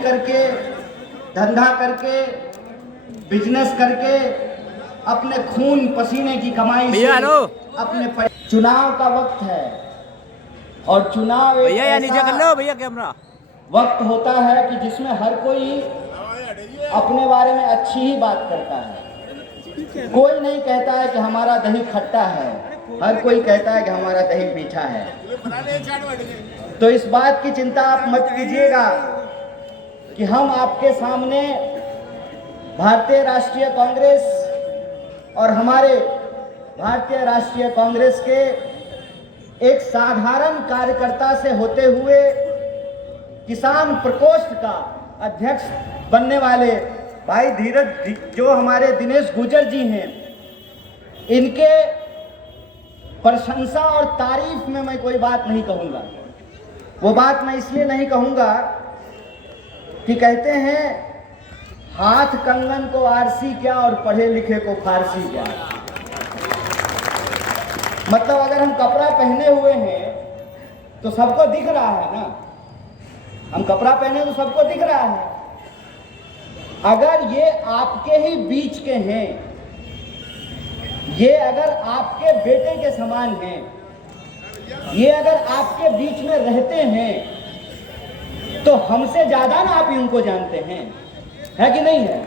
करके, धंधा करके, बिजनेस करके, अपने खून पसीने की कमाई से अपने चुनाव का वक्त है। और चुनाव एक ऐसा वक्त होता है कि जिसमें हर कोई अपने बारे में अच्छी ही बात करता है। कोई नहीं कहता है कि हमारा दही खट्टा है, हर कोई कहता है कि हमारा दही मीठा है। तो इस बात की चिंता आप मत कीजिएगा कि हम आपके सामने भारतीय राष्ट्रीय कांग्रेस और हमारे भारतीय राष्ट्रीय कांग्रेस के एक साधारण कार्यकर्ता से होते हुए किसान प्रकोष्ठ का अध्यक्ष बनने वाले भाई धीरज, जो हमारे दिनेश गुर्जर जी हैं, इनके प्रशंसा और तारीफ में मैं कोई बात नहीं कहूँगा। वो बात मैं इसलिए नहीं कहूँगा कि कहते हैं हाथ कंगन को आरसी क्या और पढ़े लिखे को फारसी क्या। मतलब अगर हम कपड़ा पहने हुए हैं तो सबको दिख रहा है ना, हम कपड़ा पहने तो सबको दिख रहा है। अगर ये आपके ही बीच के हैं, ये अगर आपके बेटे के समान हैं, ये अगर आपके बीच में रहते हैं तो हमसे ज्यादा ना आप इनको जानते हैं, है कि नहीं है?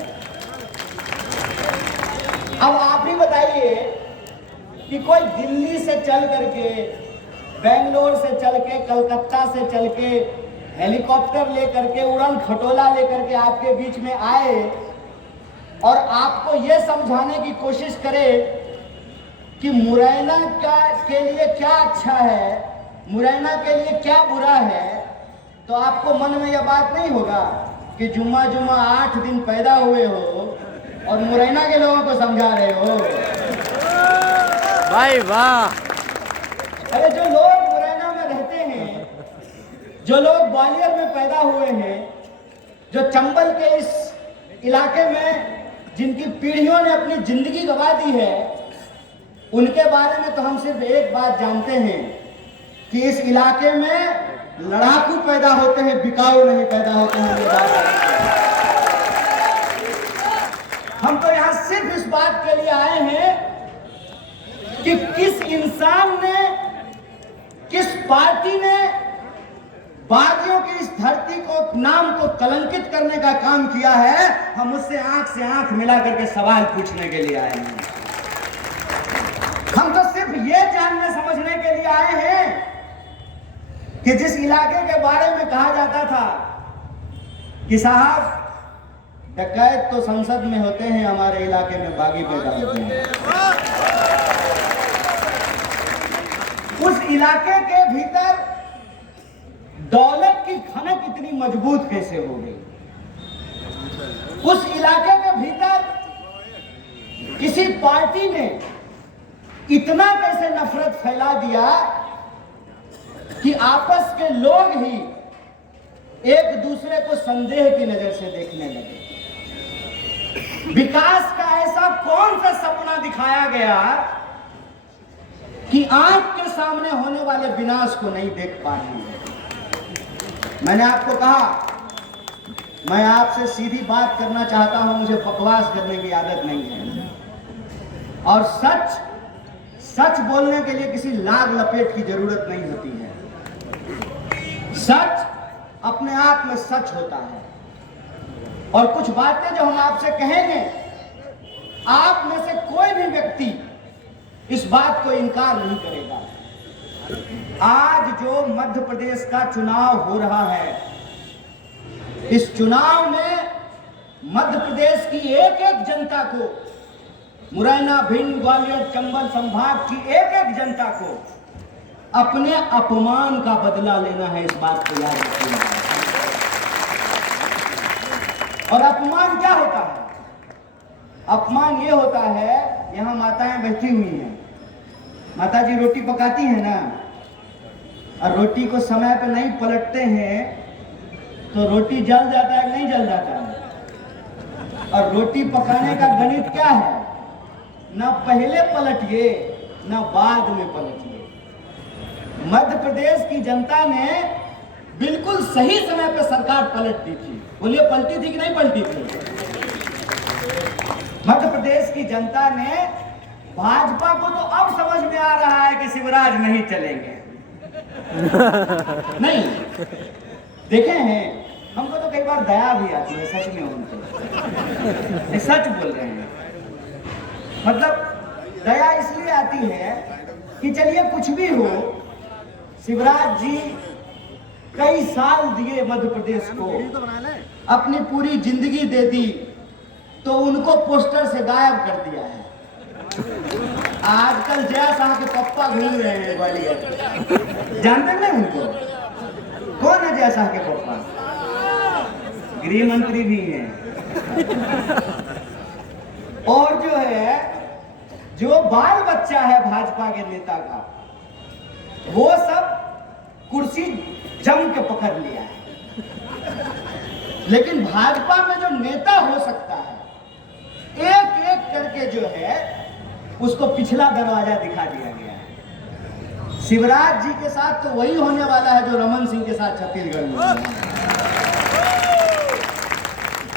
अब आप ही बताइए कि कोई दिल्ली से चल करके, बेंगलोर से चल के, कलकत्ता से चल के, हेलीकॉप्टर लेकर के, उड़न खटोला लेकर के आपके बीच में आए और आपको यह समझाने की कोशिश करे कि मुरैना के लिए क्या अच्छा है, मुरैना के लिए क्या बुरा है, तो आपको मन में यह बात नहीं होगा कि जुम्मा 8 दिन पैदा हुए हो और मुरैना के लोगों को समझा रहे हो। भाई वाह! अरे जो लोग मुरैना में रहते हैं, जो लोग ग्वालियर में पैदा हुए हैं, जो चंबल के इस इलाके में जिनकी पीढ़ियों ने अपनी जिंदगी गंवा दी है, उनके बारे में तो हम सिर्फ एक बात जानते हैं कि इस इलाके में लड़ाकू पैदा होते हैं, बिकाऊ नहीं पैदा होते हैं। हम तो यहां सिर्फ इस बात के लिए आए हैं कि किस इंसान ने, किस पार्टी ने बागियों की इस धरती को, नाम को कलंकित करने का काम किया है। हम उससे आंख से आंख मिला करके सवाल पूछने के लिए आए हैं। हम तो सिर्फ ये जानने समझने के लिए आए हैं कि जिस इलाके के बारे में कहा जाता था कि साहब डकैत तो संसद में होते हैं, हमारे इलाके में बागी पैदा होते हैं। उस इलाके के भीतर दौलत की खनक इतनी मजबूत कैसे हो गई? उस इलाके के भीतर किसी पार्टी ने इतना कैसे नफरत फैला दिया कि आपस के लोग ही एक दूसरे को संदेह की नजर से देखने लगे। विकास का ऐसा कौन सा सपना दिखाया गया कि आंख के सामने होने वाले विनाश को नहीं देख पा रहे हैं? मैंने आपको कहा, मैं आपसे सीधी बात करना चाहता हूं, मुझे बकवास करने की आदत नहीं है। और सच बोलने के लिए किसी लाग लपेट की जरूरत नहीं होती है। सच अपने आप में सच होता है। और कुछ बातें जो हम आपसे कहेंगे, आप में से कोई भी व्यक्ति इस बात को इनकार नहीं करेगा। आज जो मध्य प्रदेश का चुनाव हो रहा है, इस चुनाव में मध्य प्रदेश की एक एक जनता को, मुरैना, भिंड, ग्वालियर, चंबल संभाग की एक एक जनता को अपने अपमान का बदला लेना है। इस बात को याद रखिए। और अपमान क्या होता है? अपमान ये होता है, यहां माताएं बैठी हुई हैं, माता जी रोटी पकाती हैं ना, और रोटी को समय पे नहीं पलटते हैं तो रोटी जल जाता है कि नहीं जल जाता है? और रोटी पकाने का गणित क्या है? ना पहले पलटिए ना बाद में पलटिए। मध्य प्रदेश की जनता ने बिल्कुल सही समय पे सरकार पलटती थी। बोलिए पलटी थी कि नहीं पलटी थी? मध्य प्रदेश की जनता ने भाजपा को तो अब समझ में आ रहा है कि शिवराज नहीं चलेंगे। नहीं देखे हैं, हमको तो कई बार दया भी आती है सच में उनको, सच बोल रहे हैं। मतलब दया इसलिए आती है कि चलिए कुछ भी हो, शिवराज जी कई साल दिए मध्य प्रदेश को, अपनी पूरी जिंदगी दे दी, तो उनको पोस्टर से गायब कर दिया है। आजकल जया शाह के पप्पा घूम रहे हैं ग्वालियर, जानते नहीं उनको? कौन है जया शाह के पप्पा? गृह मंत्री भी हैं। और जो है, जो बाल बच्चा है भाजपा के नेता का, वो सब कुर्सी जम के पकड़ लिया है। लेकिन भाजपा में जो नेता हो सकता है, एक एक करके जो है उसको पिछला दरवाजा दिखा दिया गया है। शिवराज जी के साथ तो वही होने वाला है जो रमन सिंह के साथ छत्तीसगढ़ में हुआ।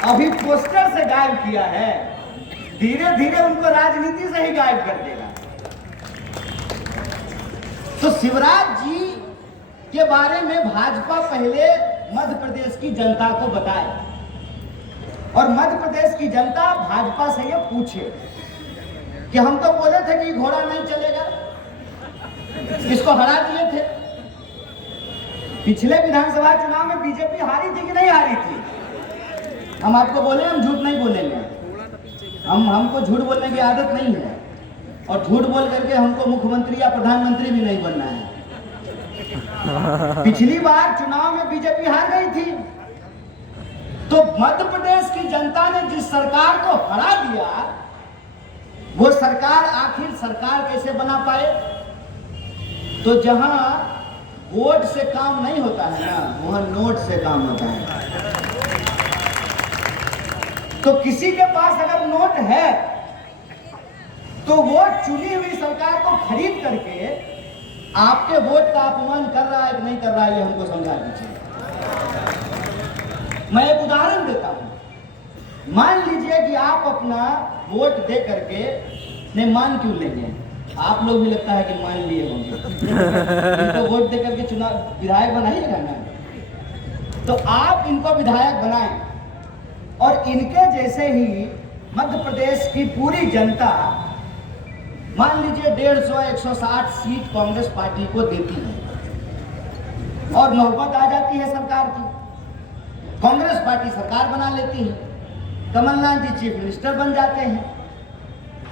अभी पोस्टर से गायब किया है, धीरे धीरे उनको राजनीति से ही गायब कर देगा। तो शिवराज जी के बारे में भाजपा पहले मध्य प्रदेश की जनता को बताए, और मध्य प्रदेश की जनता भाजपा से ये पूछे कि हम तो बोले थे कि घोड़ा नहीं चलेगा, इसको हरा दिए थे। पिछले विधानसभा चुनाव में बीजेपी हारी थी कि नहीं हारी थी? हम आपको बोले, हम झूठ नहीं बोलेंगे, हमको झूठ बोलने की आदत नहीं है, और झूठ बोल करके हमको मुख्यमंत्री या प्रधानमंत्री भी नहीं बनना है। पिछली बार चुनाव में बीजेपी हार गई थी, तो मध्य प्रदेश की जनता ने जिस सरकार को हरा दिया, वो सरकार आखिर सरकार कैसे बना पाए? तो जहां वोट से काम नहीं होता है ना, वहां नोट से काम होता है। तो किसी के पास अगर नोट है तो वो चुनी हुई सरकार को खरीद करके आपके वोट का अपमान कर रहा है कि नहीं कर रहा है, ये हमको समझा दीजिए। मैं एक उदाहरण देता हूं। मान लीजिए कि आप अपना वोट दे करके, नहीं मान क्यों लेंगे, आप लोग भी लगता है कि मान लिए होंगे। इनको वोट दे करके चुनाव विधायक बनाइएगा ना, तो आप इनको विधायक बनाएं, और इनके जैसे ही मध्य प्रदेश की पूरी जनता मान लीजिए 150-160 सीट कांग्रेस पार्टी को देती है, और नौबत आ जाती है सरकार की, कांग्रेस पार्टी सरकार बना लेती है, कमलनाथ जी चीफ मिनिस्टर बन जाते हैं।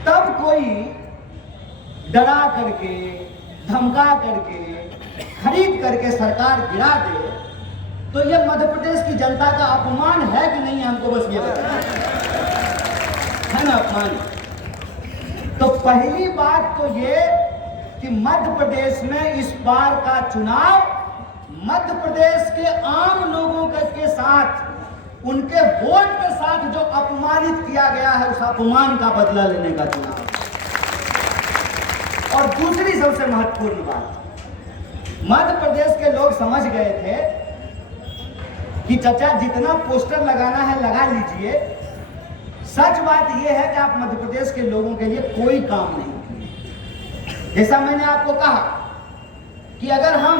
तब कोई डरा करके, धमका करके, खरीद करके सरकार गिरा दे, तो ये मध्य प्रदेश की जनता का अपमान है कि नहीं, हमको बस ये बताना है ना, अपमान। तो पहली बात तो ये कि मध्य प्रदेश में इस बार का चुनाव मध्य प्रदेश के आम लोगों के साथ, उनके वोट के साथ जो अपमानित किया गया है, उस अपमान का बदला लेने का चुनाव। और दूसरी सबसे महत्वपूर्ण बात, मध्य प्रदेश के लोग समझ गए थे कि चाचा जितना पोस्टर लगाना है लगा लीजिए। सच बात यह है कि आप मध्य प्रदेश के लोगों के लिए कोई काम नहीं किए। जैसा मैंने आपको कहा कि अगर हम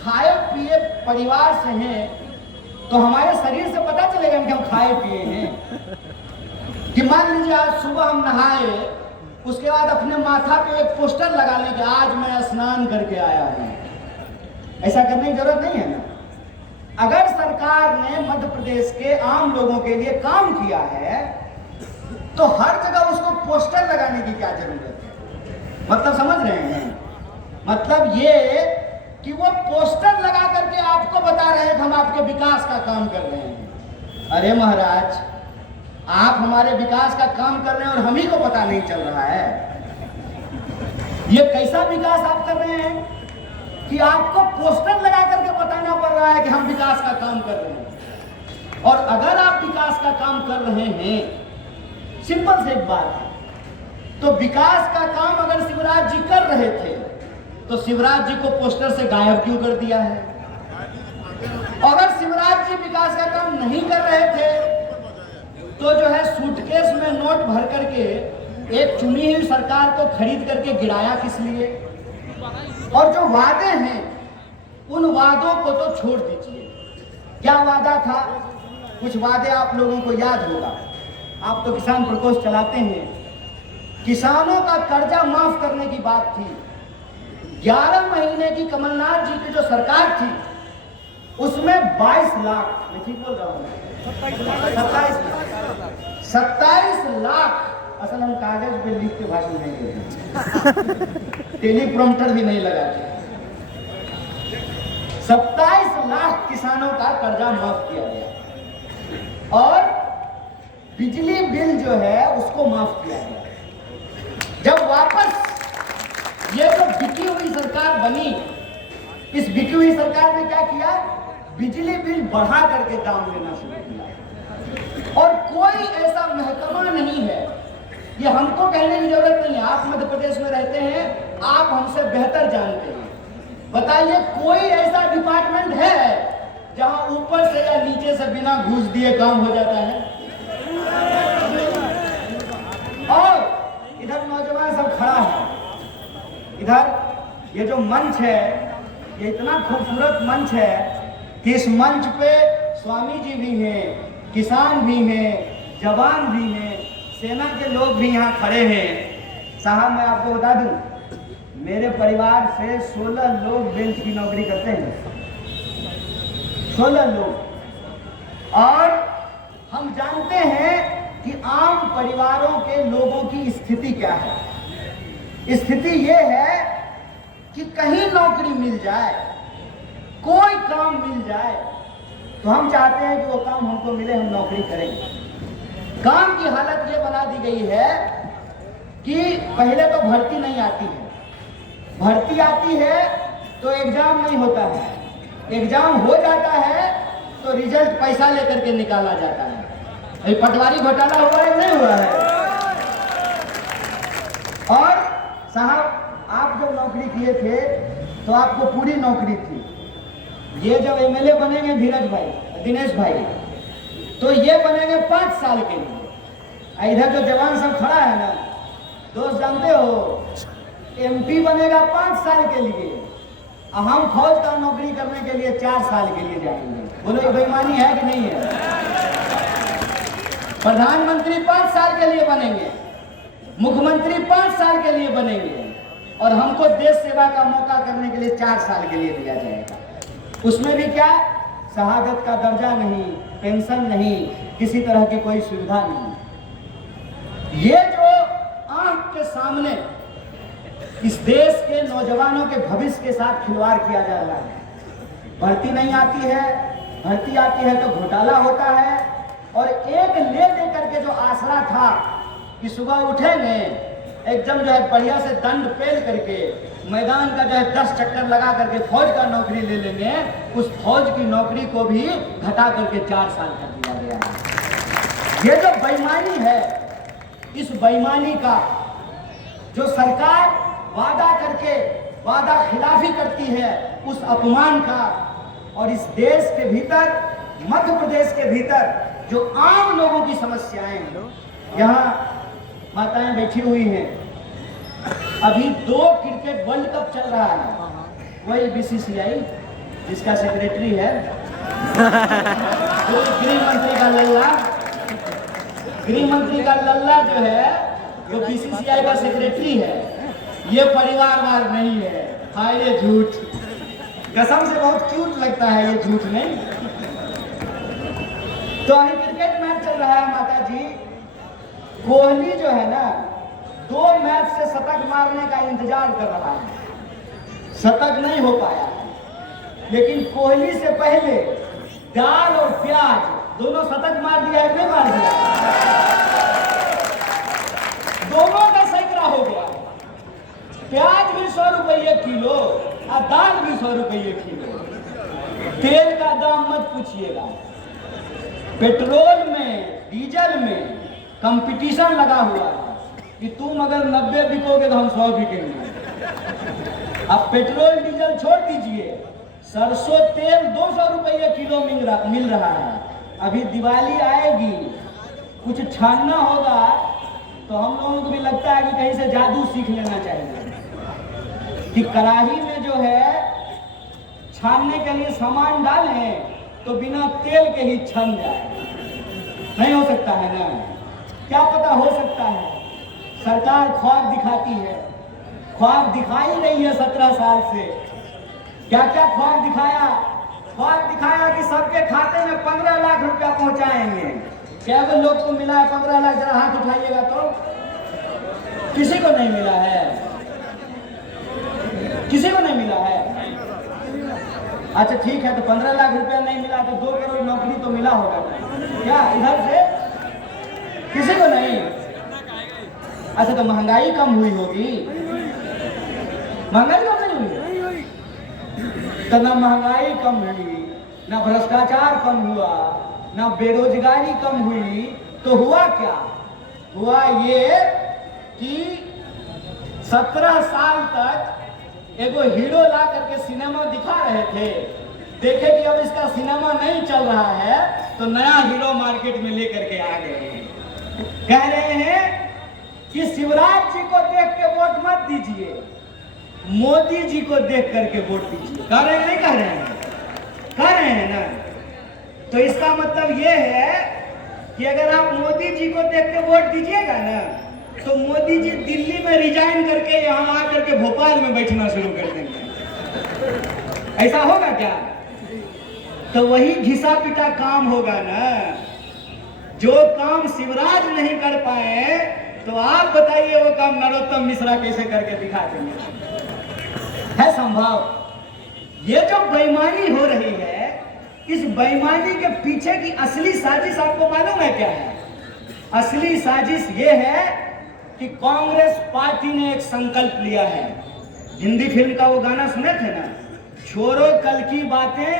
खाए पिए परिवार से हैं, तो हमारे शरीर से पता चलेगा कि हम खाए पिए हैं। कि मान लीजिए आज सुबह हम नहाए, उसके बाद अपने माथा पे एक पोस्टर लगा लें कि आज मैं स्नान करके आया हूं। ऐसा करने की जरूरत नहीं है ना। अगर सरकार ने मध्य प्रदेश के आम लोगों के लिए काम किया है, तो हर जगह उसको पोस्टर लगाने की क्या जरूरत है? मतलब समझ रहे हैं? मतलब ये कि वो पोस्टर लगा करके आपको बता रहे हैं कि हम आपके विकास का काम कर रहे हैं। अरे महाराज, आप हमारे विकास का काम कर रहे हैं और हम ही को पता नहीं चल रहा है। ये कैसा विकास आप कर रहे हैं कि आपको पोस्टर लगा करके बताना पड़ रहा है कि हम विकास का काम कर रहे हैं। और अगर आप विकास का काम कर रहे हैं, सिंपल से एक बात है, तो विकास का काम अगर शिवराज जी कर रहे थे, तो शिवराज जी को पोस्टर से गायब क्यों कर दिया है? अगर शिवराज जी विकास का काम नहीं कर रहे थे तो जो है सूटकेस में नोट भर करके एक चुनी हुई सरकार को खरीद करके गिराया किस लिए? और जो वादे हैं उन वादों को तो छोड़ दीजिए। क्या वादा था? कुछ वादे आप लोगों को याद होगा। आप तो किसान प्रकोष्ठ चलाते हैं। किसानों का कर्जा माफ करने की बात थी। 11 महीने की कमलनाथ जी की जो सरकार थी उसमें 22 लाख, मैं ठीक बोल रहा हूँ, 27 लाख, असल हम कागज पे लिख के भाषण नहीं देते, टेलीप्रॉम्प्टर भी नहीं लगाते। 27 लाख किसानों का कर्जा माफ किया गया और बिजली बिल जो है उसको माफ किया गया। जब वापस ये जो बिकी हुई सरकार बनी, इस बिकी हुई सरकार ने क्या किया? बिजली बिल बढ़ा करके दाम लेना शुरू किया। और कोई ऐसा महकमा नहीं है, ये हमको कहने की जरूरत नहीं है, आप मध्य प्रदेश में रहते हैं, आप हमसे बेहतर जानते हैं। बताइए कोई ऐसा डिपार्टमेंट है जहां ऊपर से या नीचे से बिना घूस दिए काम हो जाता है? और इधर नौजवान सब खड़ा है, इधर ये जो मंच है ये इतना खूबसूरत मंच है कि इस मंच पे स्वामी जी भी हैं, किसान भी हैं, जवान भी हैं, सेना के लोग भी यहाँ खड़े हैं। साहब मैं आपको बता दूं, मेरे परिवार से 16 लोग बेंच की नौकरी करते हैं, 16 लोग। और हम जानते हैं कि आम परिवारों के लोगों की स्थिति क्या है। स्थिति ये है कि कहीं नौकरी मिल जाए, कोई काम मिल जाए तो हम चाहते हैं कि वो काम हमको मिले, हम नौकरी करेंगे। काम की हालत ये बना दी गई है कि पहले तो भर्ती नहीं आती है, भर्ती आती है तो एग्जाम नहीं होता है, एग्जाम हो जाता है तो रिजल्ट पैसा लेकर के निकाला जाता है। ये पटवारी घोटाला हुआ है नहीं हुआ है? और साहब आप जब नौकरी किए थे तो आपको पूरी नौकरी थी। ये जब एमएलए बनेंगे धीरज भाई, दिनेश भाई, तो ये बनेंगे 5 साल के लिए। इधर जो जवान सब खड़ा है ना, दोस्त जानते हो, एमपी बनेगा 5 साल के लिए, हम फौज का नौकरी करने के लिए 4 साल के लिए जाएंगे। बोलो ये बेईमानी है कि नहीं है? प्रधानमंत्री 5 साल के लिए बनेंगे, मुख्यमंत्री 5 साल के लिए बनेंगे और हमको देश सेवा का मौका करने के लिए 4 साल के लिए दिया जाएगा। उसमें भी क्या? शहादत का दर्जा नहीं, पेंशन नहीं, किसी तरह की कोई सुविधा नहीं। ये जो आंख के सामने इस देश के नौजवानों के भविष्य के साथ खिलवाड़ किया जा रहा है। भर्ती नहीं आती है, भर्ती आती है तो घोटाला होता है। और एक ले दे करके जो आसरा था कि सुबह उठेंगे एकदम जो है बढ़िया से दंड पेल करके मैदान का जो है 10 चक्कर लगा करके फौज का नौकरी ले लेंगे, उस फौज की नौकरी को भी घटा करके 4 साल कर दिया गया है। ये जो बेईमानी है, इस बेईमानी का जो सरकार वादा करके वादा खिलाफी करती है, उस अपमान का, और इस देश के भीतर, मध्य प्रदेश के भीतर जो आम लोगों की समस्याएं हैं, यहाँ माताएं बैठी हुई हैं। अभी 2 क्रिकेट वर्ल्ड कप चल रहा है, वही बीसीसीआई जिसका सेक्रेटरी है गृह मंत्री का लल्ला जो है वो बीसीसीआई का सेक्रेटरी है। ये परिवारवाद नहीं है, हाँ ये झूठ, कसम से बहुत क्यूट लगता है ये झूठ नहीं। तो अभी क्रिकेट मैच चल रहा है माता जी, कोहली जो है ना 2 मैच से शतक मारने का इंतजार कर रहा है, शतक नहीं हो पाया, लेकिन कोहली से पहले दाल और प्याज दोनों शतक मार दिया है, नहीं मार दिया? दोनों का सैकड़ा हो गया। प्याज भी 100 रुपये किलो और दाल भी 100 रुपये किलो। तेल का दाम मत पूछिएगा, पेट्रोल में, डीजल में कंपटीशन लगा हुआ है कि तुम अगर 90 बिकोगे तो हम 100 बिकेंगे। अब पेट्रोल डीजल छोड़ दीजिए, सरसों तेल 200 रुपये किलो मिल रहा है। अभी दिवाली आएगी, कुछ छानना होगा तो हम लोगों को भी लगता है कि कहीं से जादू सीख लेना चाहिए कि कढ़ाई में जो है छानने के लिए सामान डालें तो बिना तेल के ही छन जाए। नहीं हो सकता है ना? क्या पता हो सकता है। सरकार ख्वाब दिखाती है, ख्वाब दिखाई रही है 17 साल से। क्या क्या ख्वाब दिखाया? ख्वाब दिखाया कि सबके खाते में 15 लाख रुपया पहुंचाएंगे। क्या वो लोग को मिला है 15 लाख? जरा हाथ उठाइएगा तो। किसी को नहीं मिला है, किसी को नहीं मिला है। अच्छा ठीक है, तो 15 लाख रुपया नहीं मिला तो 2 करोड़ नौकरी तो मिला होगा क्या इधर से? किसी को नहीं। अच्छा तो महंगाई कम हुई होगी? महंगाई कम नहीं हुई तो ना महंगाई कम हुई, ना भ्रष्टाचार कम हुआ, ना बेरोजगारी कम हुई, तो हुआ क्या? हुआ ये कि 17 साल तक एगो हीरो ला करके सिनेमा दिखा रहे थे, देखे कि अब इसका सिनेमा नहीं चल रहा है तो नया हीरो मार्केट में लेकर के आ गए हैं। कह रहे हैं कि शिवराज जी को देख के वोट मत दीजिए, मोदी जी को देख करके वोट दीजिए। कह रहे हैं नहीं कह रहे हैं? कह रहे हैं ना? तो इसका मतलब ये है कि अगर आप मोदी जी को देख के वोट दीजिएगा ना तो मोदी जी दिल्ली में रिजाइन करके यहाँ आकर के भोपाल में बैठना शुरू कर देंगे। ऐसा होगा क्या? तो वही घिसा पिटा काम होगा ना। जो काम शिवराज नहीं कर पाए तो आप बताइए वो काम नरोत्तम मिश्रा कैसे करके दिखा देंगे? है संभव? ये जो बेईमानी हो रही है, इस बेईमानी के पीछे की असली साजिश आपको मालूम है क्या है? असली साजिश ये है कि कांग्रेस पार्टी ने एक संकल्प लिया है। हिंदी फिल्म का वो गाना सुने थे ना, छोड़ो कल की बातें,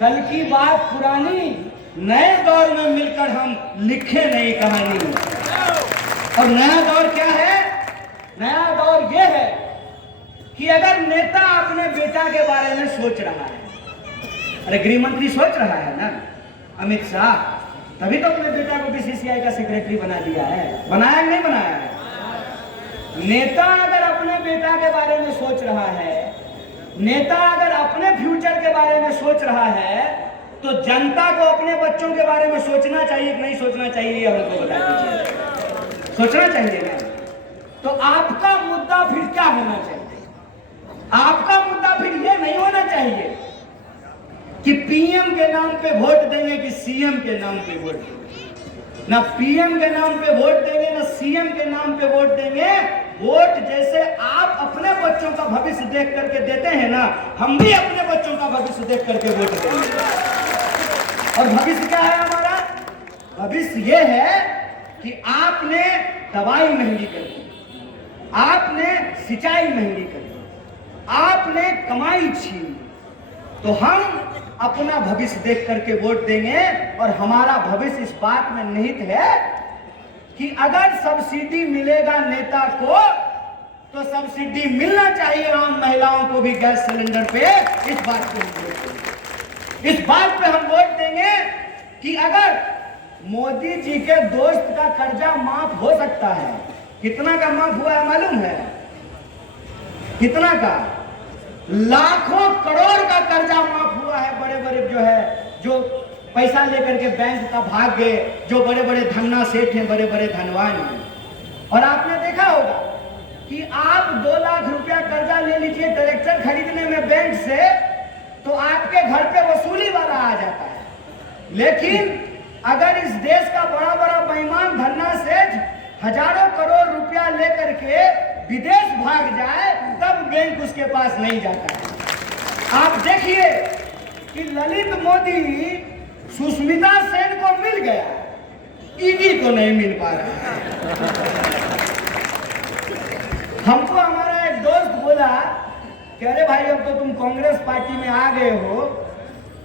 कल की बात पुरानी, नए दौर में मिलकर हम लिखे नई कहानी। और नया दौर क्या है? नया दौर ये है कि अगर नेता अपने बेटा के बारे में सोच रहा है, अरे गृह मंत्री सोच रहा है ना, अमित शाह, तभी तो अपने बेटा को बीसीसीआई का सेक्रेटरी बना दिया है। बनाया नहीं बनाया है? नेता अगर अपने बेटा के बारे में सोच रहा है, नेता अगर अपने फ्यूचर के बारे में सोच रहा है, तो जनता को अपने बच्चों के बारे में सोचना चाहिए कि नहीं सोचना चाहिए? ये हमको बता दीजिए। सोचना चाहिए ना? तो आपका मुद्दा फिर क्या होना चाहिए? आपका मुद्दा फिर ये नहीं होना चाहिए कि पीएम के नाम पे वोट देंगे कि सीएम के नाम पे वोट देंगे। ना पीएम के नाम पे वोट देंगे ना सीएम के नाम पे वोट देंगे। वोट जैसे आप अपने बच्चों का भविष्य देख करके देते हैं ना, हम भी अपने बच्चों का भविष्य देख करके वोट देंगे। और भविष्य क्या है हमारा? भविष्य ये है कि आपने दवाई महंगी कर दी, आपने सिंचाई महंगी कर दी, आपने कमाई छीनी, तो हम अपना भविष्य देख करके वोट देंगे। और हमारा भविष्य इस बात में निहित है कि अगर सब्सिडी मिलेगा नेता को तो सब्सिडी मिलना चाहिए आम महिलाओं को भी गैस सिलेंडर पे। इस बात पे हम वोट देंगे। इस बात पे हम वोट देंगे कि अगर मोदी जी के दोस्त का कर्जा माफ हो सकता है, कितना का माफ हुआ है मालूम है? कितना का? लाखों करोड़ का कर्जा माफ हुआ है। बड़े बड़े जो है, जो पैसा लेकर के बैंक का भाग गए, जो बड़े बड़े धन्ना सेठ हैं, बड़े बड़े धनवान हैं। और आपने देखा होगा कि आप 2 लाख रुपया कर्जा ले लीजिए ट्रैक्टर खरीदने में बैंक से, तो आपके घर पे वसूली वाला आ जाता है। लेकिन अगर इस देश का बड़ा बड़ा बेईमान धन्ना सेठ हजारों करोड़ रुपया लेकर के विदेश भाग जाए, तब बैंक उसके पास नहीं जाता है। आप देखिए कि ललित मोदी सुष्मिता सेन को मिल गया, ईडी को नहीं मिल पा रहा है। हमको हमारा एक दोस्त बोला कि अरे भाई अब तो तुम कांग्रेस पार्टी में आ गए हो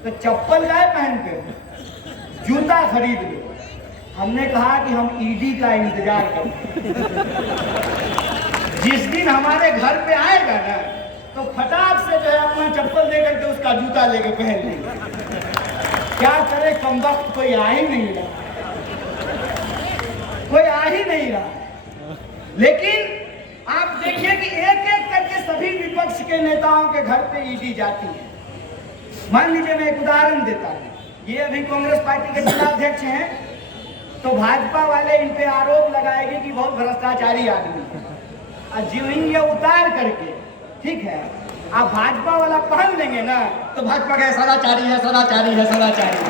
तो चप्पल गाय पहनते हो, जूता खरीद लो। हमने कहा कि हम ईडी का इंतजार करें। जिस दिन हमारे घर पे आएगा ना तो फटाक से जो है अपना चप्पल लेकर के उसका जूता लेके पहन लेंगे। क्या करे, कम वक्त कोई आ ही नहीं रहा, कोई आ ही नहीं रहा। लेकिन आप देखिए कि एक एक करके सभी विपक्ष के नेताओं के घर पे ईडी जाती है। मान लीजिए मैं एक उदाहरण देता हूँ, ये अभी कांग्रेस पार्टी के जिलाध्यक्ष हैं, तो भाजपा वाले इन पे आरोप लगाएंगे कि बहुत भ्रष्टाचारी आदमी है, और जीव ये उतार करके, ठीक है, आप भाजपा वाला पहन लेंगे ना तो भाजपा का सदाचारी है, सदाचारी है, सदाचारी है।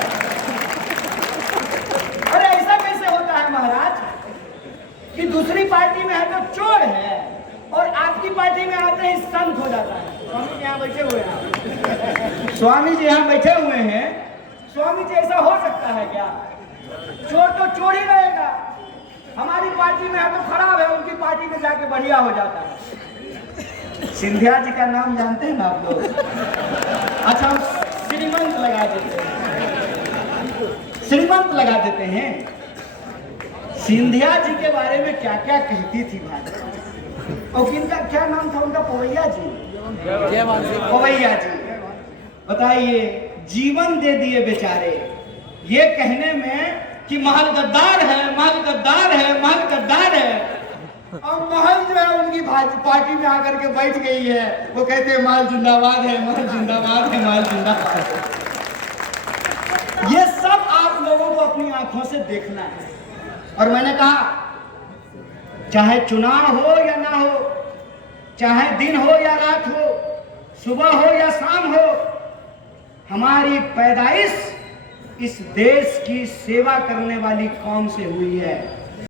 अरे ऐसा कैसे होता है महाराज कि दूसरी पार्टी में है तो चोर है और आपकी पार्टी में आते ही संत हो जाता है। स्वामी जी यहाँ बैठे हुए हैं, स्वामी जी यहाँ बैठे हुए हैं। स्वामी जी ऐसा हो सकता है क्या? चोर तो चोर ही रहेगा। हमारी पार्टी में है तो खराब है, उनकी पार्टी में जाके बढ़िया हो जाता है। सिंधिया जी का नाम जानते हैं ना आप लोग? अच्छा, हम श्रीमंत लगा देते हैं, श्रीमंत लगा देते हैं। सिंधिया जी के बारे में क्या क्या कहती थी भाई, और किनका क्या नाम था उनका? पवैया जी, पवैया जी। बताइए, जीवन दे दिए बेचारे ये कहने में कि महल गद्दार है, महल गद्दार है, महल गद्दार है, और महल जो है उनकी पार्टी में आकर के बैठ गई है। वो कहते हैं महल जिंदाबाद है, महल जिंदाबाद है, महल जिंदाबाद है। ये सब आप लोगों को अपनी आंखों से देखना है। और मैंने कहा, चाहे चुनाव हो या ना हो, चाहे दिन हो या रात हो, सुबह हो या शाम हो, हमारी पैदाइश इस देश की सेवा करने वाली कौम से हुई है।